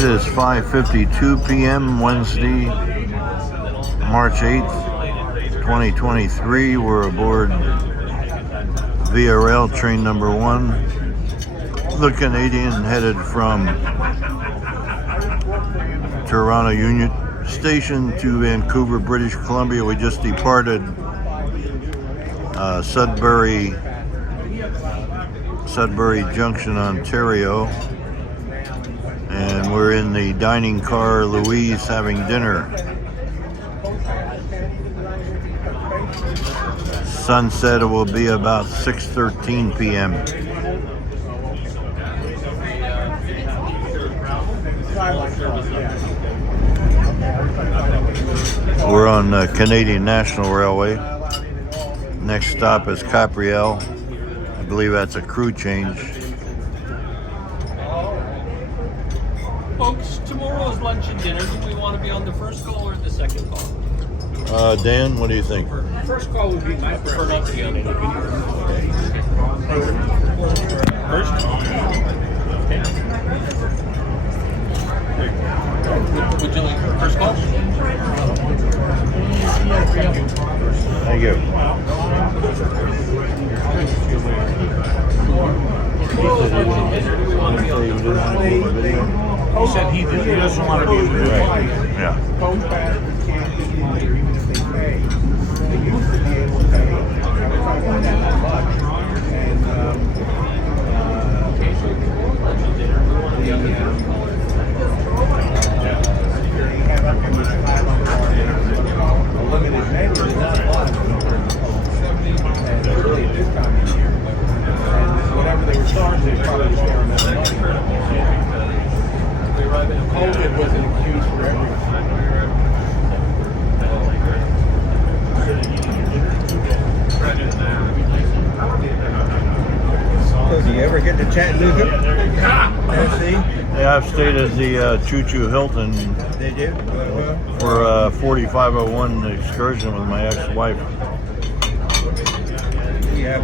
It is 5:52 p.m. Wednesday, March 8th, 2023. We're aboard Via Rail train number 1. The Canadian headed from Toronto Union Station to Vancouver, British Columbia. We just departed Sudbury Junction, Ontario. And we're in the dining car, Louise, having dinner. Sunset will be about 6:13 p.m. We're on Canadian National Railway. Next stop is Capreol. I believe that's a crew change. Folks, tomorrow is lunch and dinner. Do we want to be on the first call or the second call? Dan, what do you think? First call would be my preference. First? Would you like first call? Thank you. He said he doesn't want to be in the video. Yeah. Whatever they were charged, they probably sharing that money. COVID was an excuse for everything. So do you ever get to Chattanooga? Yeah, I've stayed at the Choo Choo Hilton. Did you? For a 4501 excursion with my ex-wife. We have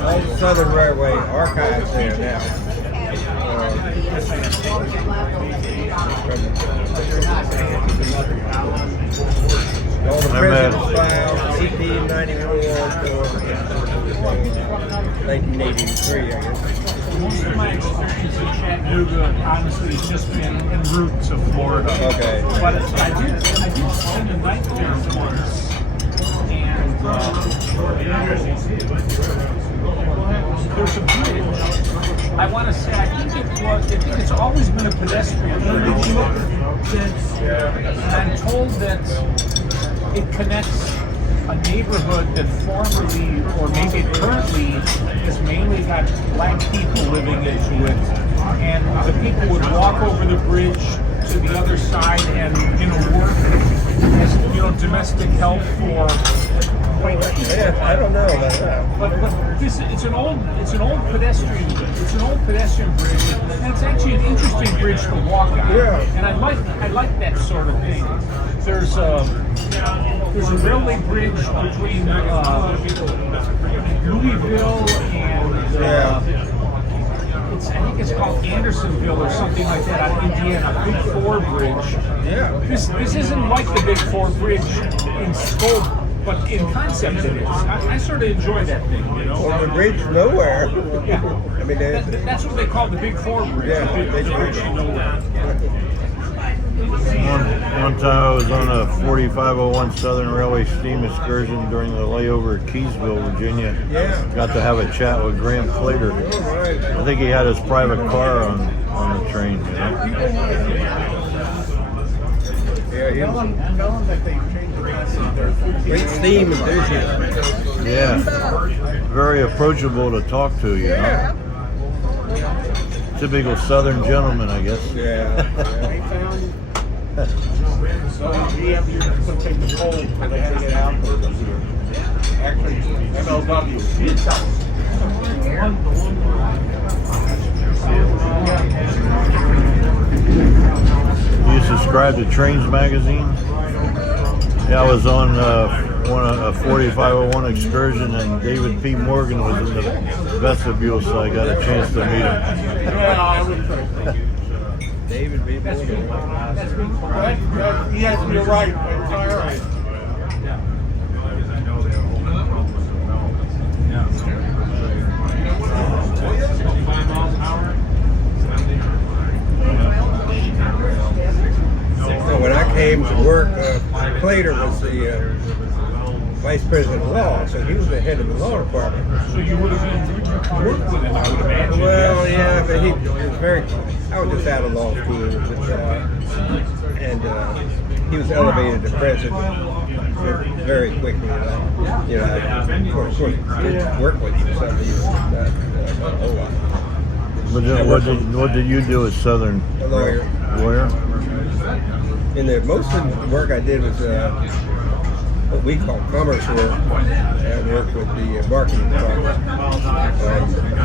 all the Southern Railway archives there now. All the president's files, 1894 to 1983, I guess. Most of my experience in Chattanooga, honestly, has just been en route to Florida. Okay. But I did spend a night there once, and there's a bridge. I want to say, I think it's always been a pedestrian bridge. And I'm told that it connects a neighborhood that formerly, or maybe currently, has mainly got black people living into it, and the people would walk over the bridge to the other side and work as domestic help for white people. Yeah, I don't know about that. But it's an old pedestrian bridge, and it's actually an interesting bridge to walk on. Yeah. And I like that sort of thing. There's a railway bridge between Louisville and I think it's called Andersonville or something like that out of Indiana. Big Four Bridge. Yeah. This isn't like the Big Four Bridge in scope, but in concept it is. I sort of enjoy that thing, Or the bridge nowhere. Yeah. I mean, That's what they call the Big Four Bridge. Yeah, the big bridge nowhere. One time I was on a 4501 Southern Railway steam excursion during the layover at Keysville, Virginia. Yeah. Got to have a chat with Graham Slater. Right. I think he had his private car on the train. Yeah, he was great steam enthusiast. Yeah. Very approachable to talk to, Yeah. Typical Southern gentleman, I guess. Yeah. So we have to put the cold where they had to get out. Actually, MLW. You subscribe to Trains magazine? Yeah, I was on a 4501 excursion, and David P. Morgan was in the vestibule, so I got a chance to meet him. David B. Morgan. Yes, you're right. It's all right. 65 miles an hour. So when I came to work, Plater was the vice president of law, so he was the head of the law department. So you would have been worked with him, I would imagine. Well, yeah, but he was very. I was just out of law school, and he was elevated to president very quickly. Of course, didn't work with him, so he was not a whole lot. What did you do at Southern? A lawyer. Lawyer? And most of the work I did was what we call commerce work. I worked with the marketing department.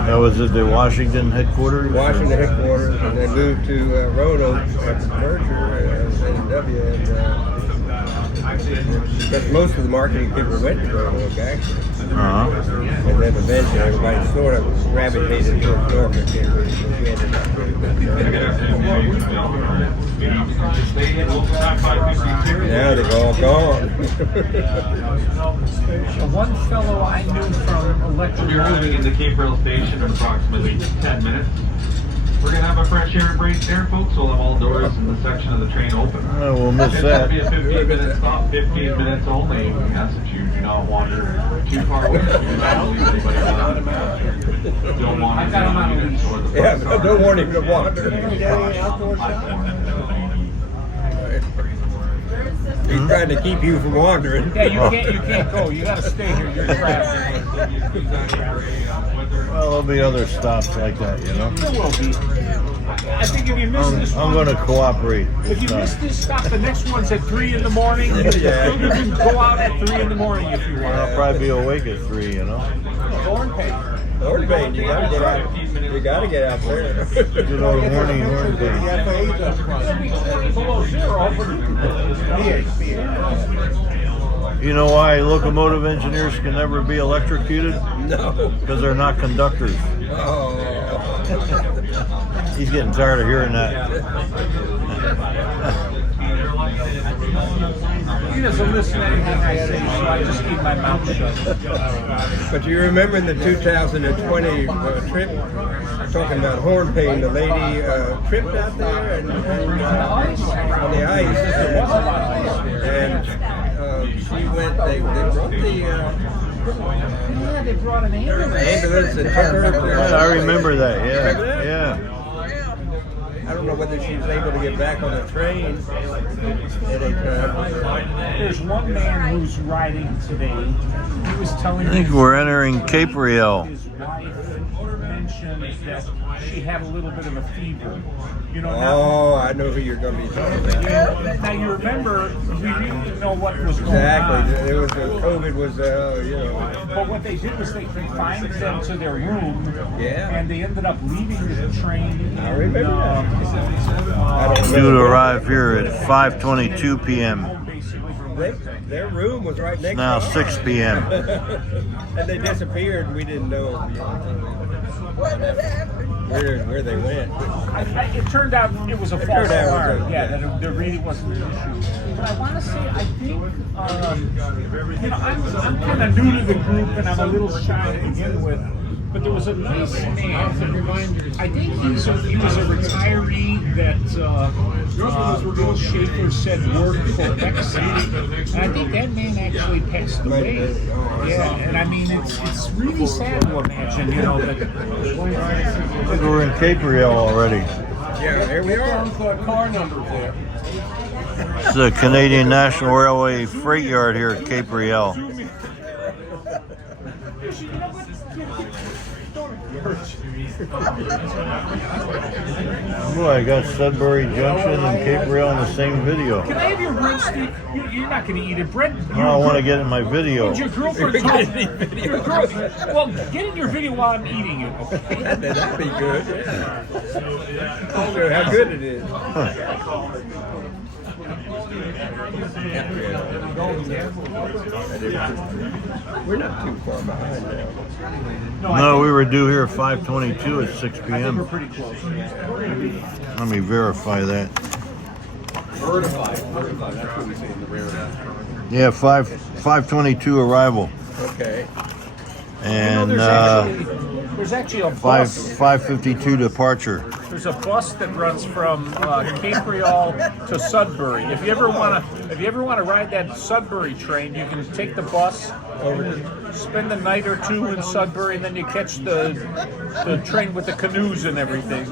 That was at the Washington headquarters? Washington headquarters, and then moved to Roanoke after the merger, NW, because most of the marketing people went to Roanoke, actually. Uh-huh. And then eventually everybody sort of gravitated towards Norfolk, and we ended up doing now they're all gone. One fellow I knew from electric. We're arriving in the Capreol station in approximately 10 minutes. We're going to have a fresh air break there, folks. We'll have all doors in the section of the train open. Oh, we'll miss It's that. going to be a 15-minute stop, 15 minutes only. We ask that you do not wander too far away. Do not leave anybody behind. Don't wander beyond the units or the Yeah, front don't want him to wander. He's trying to keep you from wandering. Yeah, you can't go. You got to stay here. You're trapped. Well, there'll be other stops like that, you know? There will be. I think if you miss this one, I'm going to cooperate. if you miss this stop, the next one's at 3 in the morning. Yeah. You can go out at 3 in the morning if you want. I'll probably be awake at 3, you know? Horn pain, you gotta get out. You gotta get out there. Good old morning horn thing. It'll be 20 below zero, You know why locomotive engineers can never be electrocuted? No. Because they're not conductors. Oh. He's getting tired of hearing that. He doesn't listen to anything I say, so I just keep my mouth shut. But you remember in the 2020 trip, talking about horn pain, the lady tripped out there and on the ice, and she went. They brought the Yeah, they brought an ambulance. ambulance and took her to. Yeah, I remember that. Remember that? Yeah. I don't know whether she was able to get back on the train at a time. There's one man who's riding today. He was telling I think me we're entering Capreol. his wife mentioned that she had a little bit of a fever. You know, Oh, I know who you're going to be talking about. now you remember, we didn't know what was going Exactly. on. There was COVID was But what they did was they confined them to their room, Yeah. and they ended up leaving the train. I remember that. I don't Due to arrive here at 5:22 p.m. Their room was right next Now to 6 p.m. and they disappeared and we didn't know where they went. It turned out it was a false turned out it was alarm. a- Yeah, that there really wasn't an issue. But I want to say, I think, I'm kind of new to the group and I'm a little shy to begin with. But there was a nice man. I think he was a retiree that Bill Schaefer said worked for Exxon. And I think that man actually passed away. Yeah, and I mean, it's really sad to imagine, that Look, we're in Capreol already. Yeah, here we are. Car number there. It's the Canadian National Railway freight yard here at Capreol. Boy, I got Sudbury Junction and Capreol in the same video. Can I have your breadstick? You're not going to eat it. Bread. No, I want to get in my video. Your girlfriend told your girl. Well, get in your video while I'm eating it. Okay? That'd be good. Yeah. Show how good it is. We're not too far behind now. No, we were due here at 5:22 at 6 I think p.m. we're pretty close. Let me verify that. Vertified, that's what we say in the rare. Yeah, 5:22 arrival, Okay. and There's actually a bus. 5:52 departure. There's a bus that runs from Capreol to Sudbury. If you ever want to ride that Sudbury train, you can take the bus over, spend the night or two in Sudbury, and then you catch the train with the canoes and everything.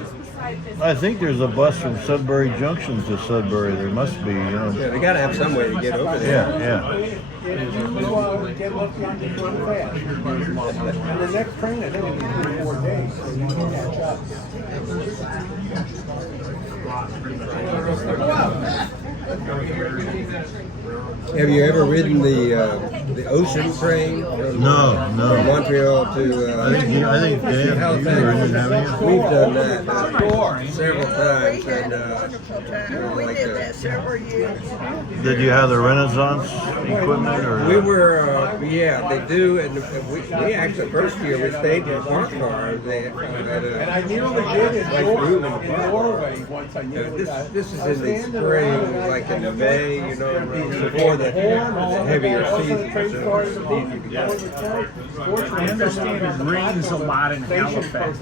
I think there's a bus from Sudbury Junction to Sudbury. There must be, Yeah, they got to have some way to get over there. Yeah. Get lucky on this run fast. And the next train, I think it'll be 3 or 4 days, so you can catch up. Have you ever ridden the ocean train from No. Montreal to I think Dan, Halifax? you were in it, haven't you? We've done that several times, and We did that several years. Did you have the Renaissance equipment, or we were, yeah, they do, and we actually first year we stayed in a park car. They had And I nearly did in Norway once. I nearly got this is in the spring, like in May, you know, before the heavier season. So it's easy to go. I understand it rains a lot in Halifax.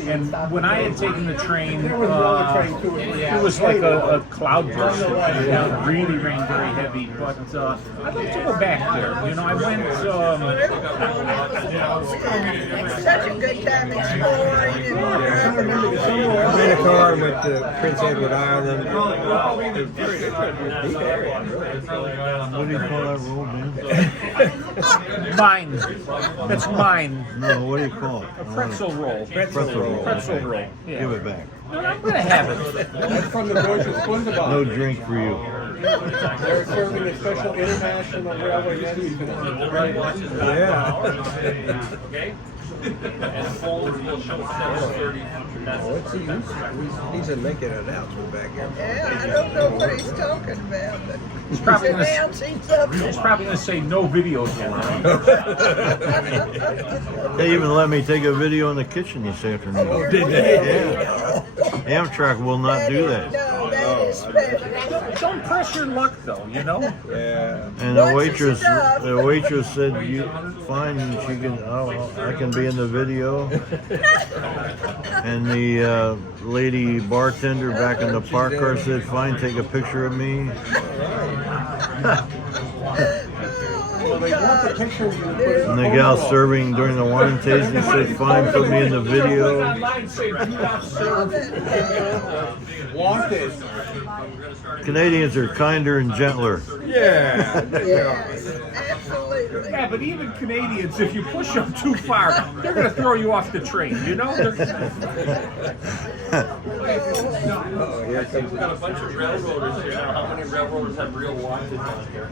And when I had taken the train, it was like a cloudburst. It really rained very heavy. But I'd like to go back there. You know, I went. It's such a good time exploring and driving I ran a car and went to Prince Edward Island. It was very neat area. what do you call that roll, man? Mine. That's mine. No, what do you call it? A pretzel roll. Pretzel roll. Pretzel roll. Yeah. Give it back. No, I'm gonna have it. That's from the Deutsche Bundesbahn. No drink for you. They're serving a special international railway menu tonight. Yeah. Okay? And phones will show 7:30. What's he used to? He's making an announcement back here. Yeah, I don't know what he's talking about, but he's probably gonna- announcing something. It's probably gonna say no video camera. They even let me take a video in the kitchen this afternoon. Oh, did they? Yeah. Amtrak will not do that. No, that is special. Don't press your luck, though. You know. Yeah. And the Once it's enough. waitress said, "You fine? She can. I can be in the video." And the lady bartender back in the park car said, "Fine, take a picture of me." Well, they want the picture of you. And the gal serving during the wine tasting said, "Fine, put me in the video." Online say do not serve. Wanted. Canadians are kinder and gentler. Yeah. Yes, absolutely. Yeah, but even Canadians, if you push them too far, they're gonna throw you off the train. You know. Oh, here comes We've got a bunch of railroaders here. How many railroaders have real watches on here?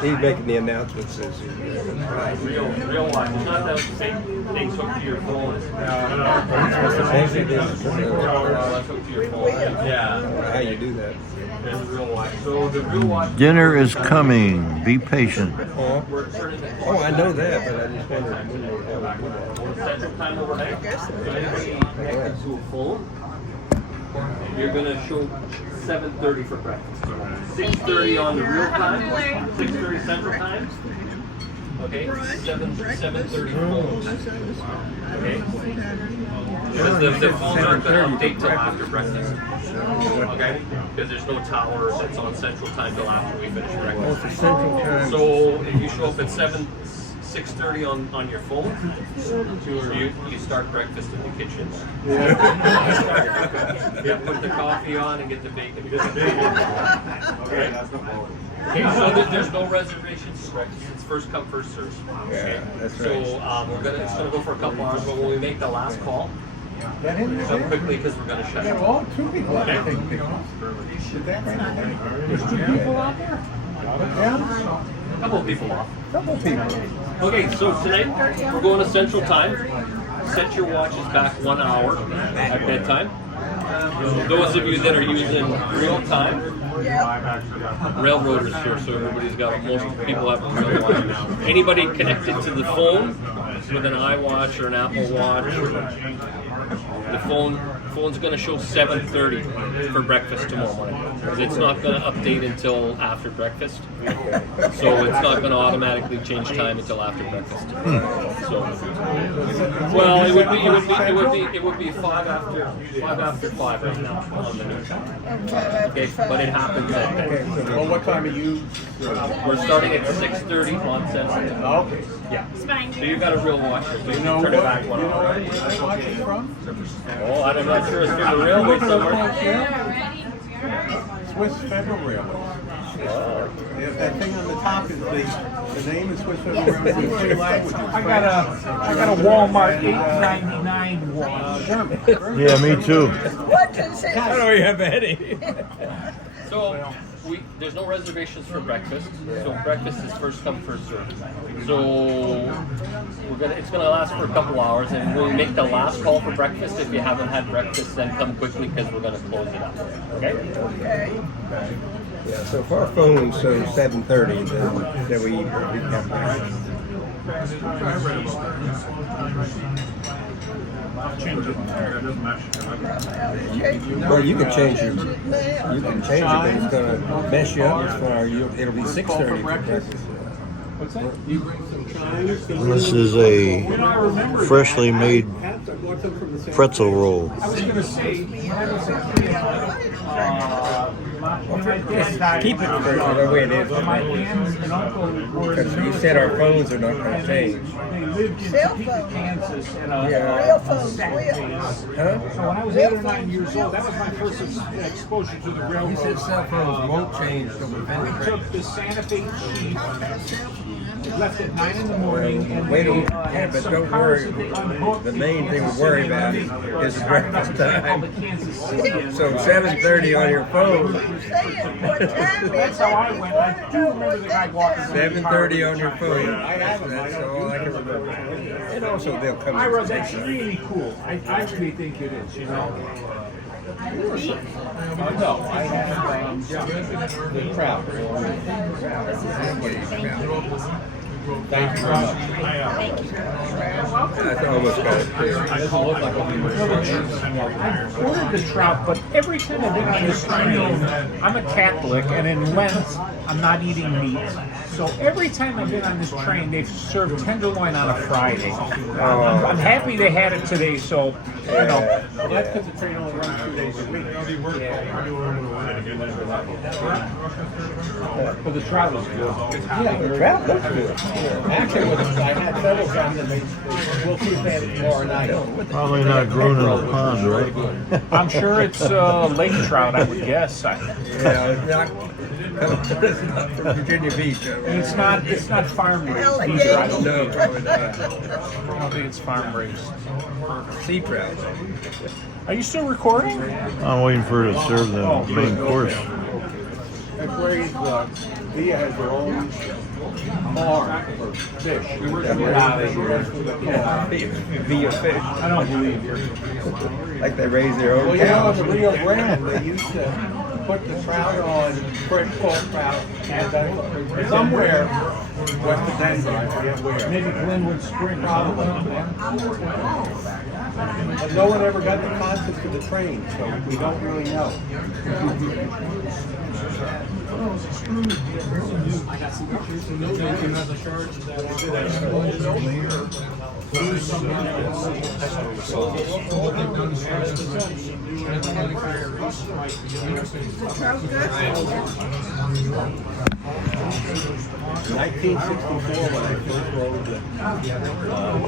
he's making the announcements. Real watches. Not those things hooked to your phone. That's hooked to your phone. Yeah. How you do that? There's real watch. So the real watch. Dinner is coming. Be patient. Oh, I know that, but I just wondered when they have Central time overnight. Connected to a phone. You're gonna show 7:30 for breakfast. 6:30 on the real time. 6:30 Central time. Okay. 7:30 phones. Okay. Because the phones aren't gonna update till after breakfast. Okay. Because there's no tower that's on Central time till after we finish breakfast. Central time. So if you show up at 6:30 on your phone, you start breakfast in the kitchen. You put the coffee on and get the bacon. Okay, so there's no reservations for breakfast. It's first come, first served. Yeah, that's So right. it's gonna go for a couple hours, but when we make the last call, That him? so quickly because we're gonna shut Yeah, it. well, 2 people, I think. Did that right? There's 2 people out there. Yeah, A couple of people off. couple people. Okay, so tonight we're going to Central Time. Set your watches back 1 hour at bedtime. Those of you that are using real time, Yeah. railroaders here, so everybody's got most people have a real one. Anybody connected to the phone with an iWatch or an Apple Watch, the phone's going to show 7:30 for breakfast tomorrow morning. It's not going to update until after breakfast, so it's not going to automatically change time until after breakfast. So, well, it would be 5 after 5 right now on the new time. Okay, but it happens at Well, what time are you? we're starting at 6:30 on Central. Okay. Yeah. So you got a real watch here, so you You can know turn what? it back You one know hour. where you watch it from? Oh, I'm not sure it's from the railway somewhere. Swiss Federal Railway. Yeah, that thing on the top is the name is Swiss Federal Railway in 3 languages. I got a Walmart $8.99 watch. German. Yeah, me too. What does it? I don't even have any. So there's no reservations for breakfast. So breakfast is first come, first served. So it's gonna last for a couple hours, and we'll make the last call for breakfast. If you haven't had breakfast, then come quickly because we're gonna close it up. Okay? Okay. Yeah, so if our phone shows 7:30, then we have breakfast. Change it. Well, you can change it, but it's gonna mess you up as far. It'll be 6:30 for breakfast. What's that? You bring some Chinese. This is a freshly made pretzel roll. I was going to say, when I was a kid, when my dad died, Keep it the way it is. my aunt and uncle were in the Because you said our phones are not going to change. They lived in Cell Topeka, phone. Kansas, in Yeah. Real a phones, sack real. base. Huh? So when I was 8 or 9 years old, that was my first exposure to the railroad. He said cell phones won't change till we We took the Santa Fe sheet, left at 9 in the morning, and Wait a they minute. had Yeah, but some don't cars worry. that they unhooked. The main thing we Kansas worry City, about and then is they breakfast started time. up to Kansas City. So 7:30 on your phone, That's how I went. I do remember the guy walking. 7:30 on your phone. I have them. I That's don't all I use can them. remember. And also they'll come. Ira, that's really cool. I really think it is, you know. No, I have the crowd. Thank you very much. That's almost got it. I've ordered the trout, but every time I've been on this train, I'm a Catholic, and in Lent, I'm not eating meat. So every time I've been on this train, they've served tenderloin on a Friday. I'm happy they had it today, so, you know. That's because the train only runs 2 days a week. But the trout is good. Yeah, the trout looks good. Actually, I had several times, and we'll see if they have it tomorrow night. Probably not grown in a pond, right? I'm sure it's lake trout, I would guess. Yeah, it's not from Virginia Beach. It's not farm raised Alligator. either. I don't No, think. probably not. I don't think it's farm raised. Sea trout. Are you still recording? I'm waiting for her to serve the main course. That's where Via has their own farm for fish. Via fish. I don't believe you. Like they raise their own Well, you know, on cows. the Rio Grande, they used to put the trout on fresh caught trout and somewhere west of Denver, I forget where. Maybe Glenwood Springs. Probably. But no one ever got the concept of the train, so we don't really know. In 1964, when I first rode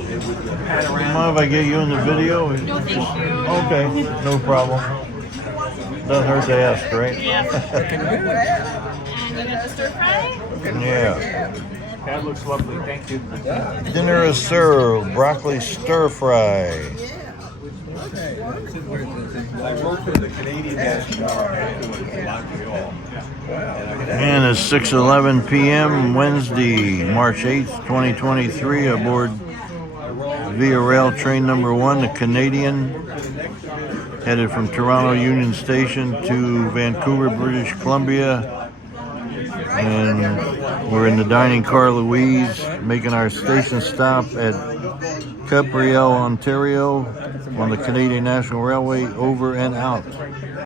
it was the panorama. Mind if I get you in the video? No, thank you. Okay, no problem. Doesn't hurt to ask, right? And you gonna stir fry? Yeah. That looks lovely. Thank you. Dinner is served. Broccoli stir fry. I worked for the Canadian National in Montreal. And it's 6:11 p.m. Wednesday, March 8th, 2023, aboard Via Rail train number 1, the Canadian Headed from Toronto Union Station to Vancouver, British Columbia. And we're in the dining car Louise, making our station stop at Capreol, Ontario on the Canadian National Railway. Over and out.